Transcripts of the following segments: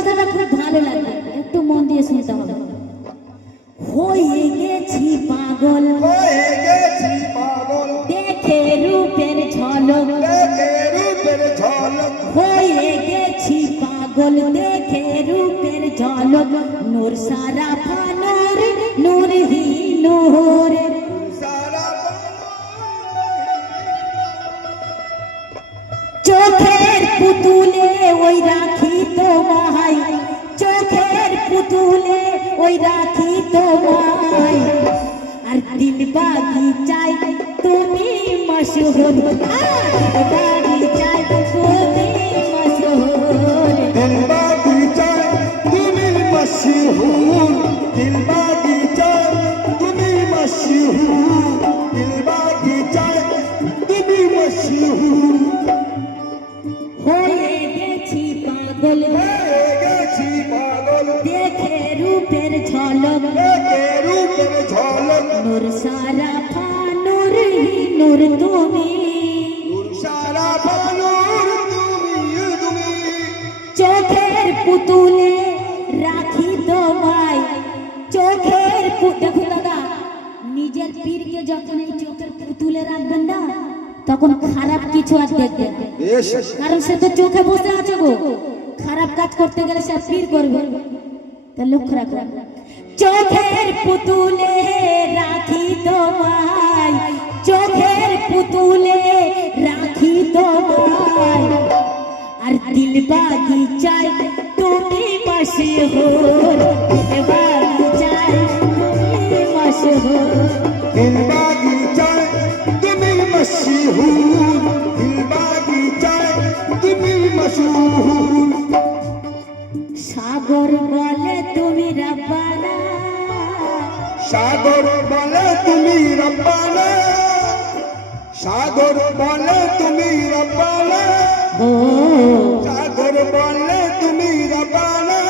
কথাটা খুব ভালো লাগবে, একটু মন দিয়ে শুনতে হবে। হয়ে গেছি পাগল, হয়ে গেছি পাগল, দেখে রূপের ঝলক, দেখে রূপের ঝলক। হয়ে গেছি পাগল, দেখে রূপের ঝলক। নূর সারা ফানুর, নূর হি নূর। সারা চোখের পুতুলে ওই রাখি তোমায়, চোখের পুতুলে ওই রাখি তোমায়। আর দিল বাগিচায় তুমি মশহুর, বাগিচায় তুমি মশহুর। দিল বাগিচায় তুমি মশহুর, দিল বাগিচায় তুমি মশহুর, দিল বাগিচায় তুমি মশহুর। হয়ে গেছি পাগল, হয়ে গেছি পাগল, দেখে রূপের ঝলক। দেখে রূপের ঝলক। নূর সারা ফানুর হি নূর তুমি, নূর সারা ফানুর তুমি, তুমি। চোখের পুতুলে রাখি তোমায়, চোখের দেখো দাদা, নিজের পীরকে যখন এই চোখের পুতুলে রাখবেন না, তখন খারাপ কিছু আর দেখবেন না। বেশ। কারণ সে তো চোখে বসে আছে গো, খারাপ কাজ করতে গেলে সে পীর করবে। তা লক্ষ্য রাখো, চোখের পুতুলে রাখি তোমায়, চোখের পুতুলে রাখি তোমায়। আর দিল বাগিচায় তুমি মশহুর, দিল বাগিচায় তুমি মশহুর। দিল বাগিচায় তুমি মশহুর, দিল বাগিচায় তুমি মশহুর। সাগর বলে তুমি রব্বানা, সাগর বলে তুমি রব্বানা, সাগর বলে তুমি রব্বানা, ও সাগর বলে তুমি রব্বানা,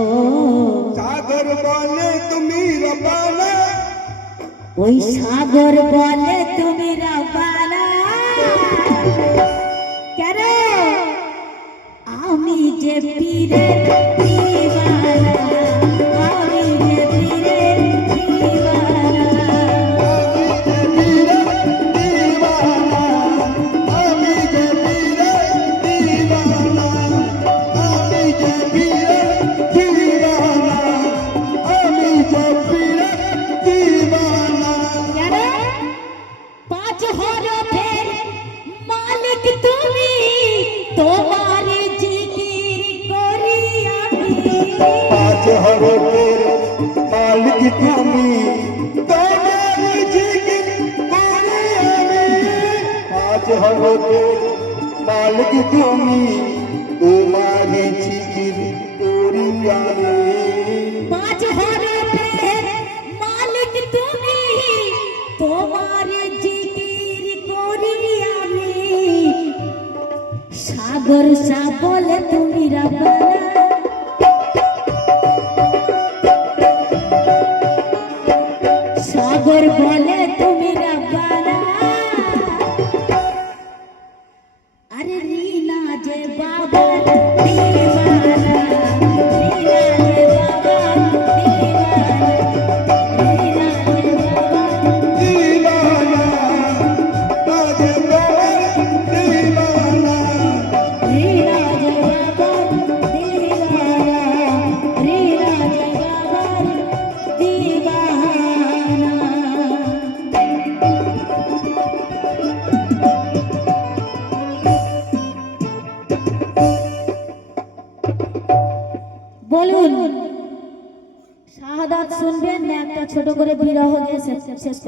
ও সাগর বলে তুমি রব্বানা। ওই সাগর বলে তুমি রব্বানা। কেন? আমি যে পীরের দিওয়ানা, আমি যে পীরের দিওয়ানা। আমি যে পীরের দিওয়ানা, আমি যে পীরের দিওয়ানা, আমি যে পীরের দিওয়ানা। কেন? পাঁচ হরফের মালিক তুমি, তোমার জিকির করি আমি। পাঁচ হরফের মালিক তুমি, তোমার জিকির করি আমি। পাঁচ হরফের মালিক তুমি, তোমার জিকির করি আমি। পাঁচ হরফের মালিক তুমি, তোমার জিকির করি আমি। সাগর সা বলে তুমি রব্বানা, সাগর বলে তুমি রব্বানা। আরে রিনা যে বাবা দিওয়ানা, রিনা যে বাবা দিওয়ানা, রিনা যে বাবা। দিওয়ানা, আজ তোমার দিওয়ানা। রিনা যে বাবা দিওয়ানা, রিনা যে বাবা দিওয়ানা। বলুন, শাহাদাত শুনবেন না একটা ছোট করে বিরহ গিয়ে শেষ করবেন?